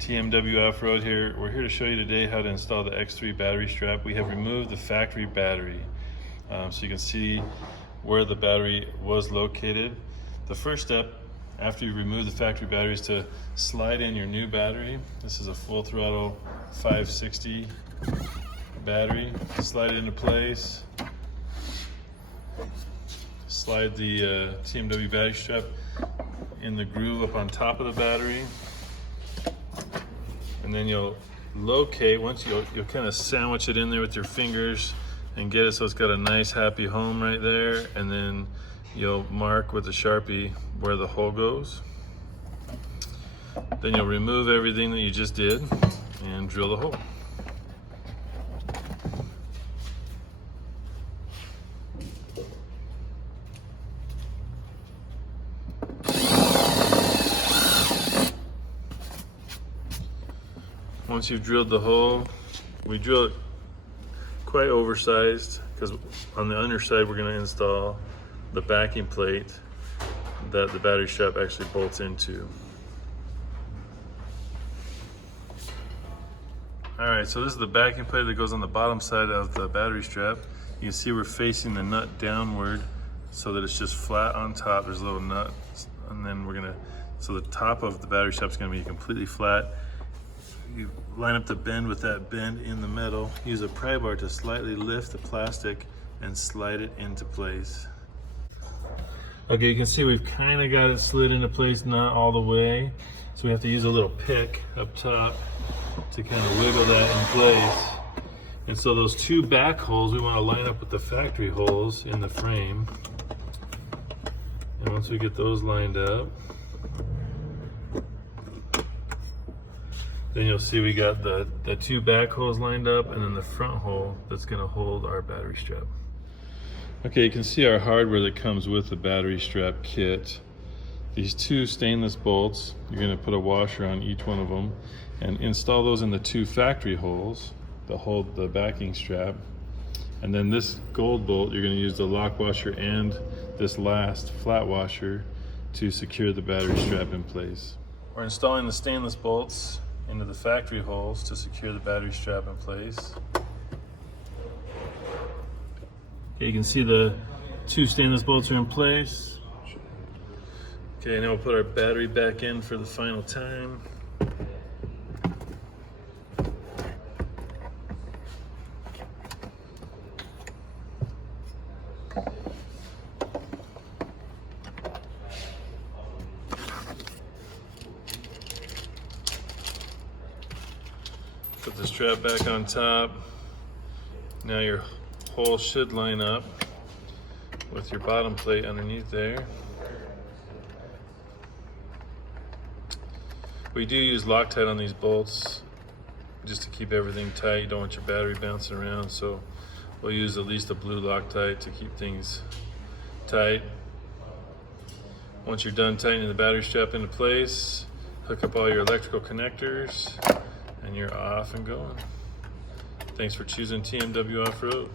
TMW Offroad here. We're here to show you today how to install the X3 battery strap. We have removed the factory battery so you can see where the battery was located. The first step after you remove the factory battery is to slide in your new battery. This is a full throttle 560 battery. Slide it into place. Slide the TMW battery strap in the groove up on top of the battery. And then you'll locate, once you'll kind of sandwich it in there with your fingers and get it so it's got a nice happy home right there. And then you'll mark with a Sharpie where the hole goes. Then you'll remove everything that you just did and drill the hole. Once you've drilled the hole, we drill it quite oversized because on the underside we're going to install the backing plate that the battery strap actually bolts into. Alright, so this is the backing plate that goes on the bottom side of the battery strap. You can see we're facing the nut downward so that it's just flat on top. There's a little nut, and then so the top of the battery strap is going to be completely flat. You line up the bend with that bend in the metal. Use a pry bar to slightly lift the plastic and slide it into place. Okay, you can see we've kind of got it slid into place, not all the way. So we have to use a little pick up top to kind of wiggle that in place. And so those two back holes, we want to line up with the factory holes in the frame. And once we get those lined up, then you'll see we got the two back holes lined up and then the front hole that's going to hold our battery strap. Okay, you can see our hardware that comes with the battery strap kit. These two stainless bolts, you're going to put a washer on each one of them and install those in the two factory holes that hold the backing strap. And then this gold bolt, you're going to use the lock washer and this last flat washer to secure the battery strap in place. We're installing the stainless bolts into the factory holes to secure the battery strap in place. Okay, you can see the two stainless bolts are in place. Okay, now we'll put our battery back in for the final time. Put the strap back on top. Now your hole should line up with your bottom plate underneath there. We do use Loctite on these bolts just to keep everything tight. You don't want your battery bouncing around, so we'll use at least a blue Loctite to keep things tight. Once you're done tightening the battery strap into place, hook up all your electrical connectors and you're off and going. Thanks for choosing TMW Offroad.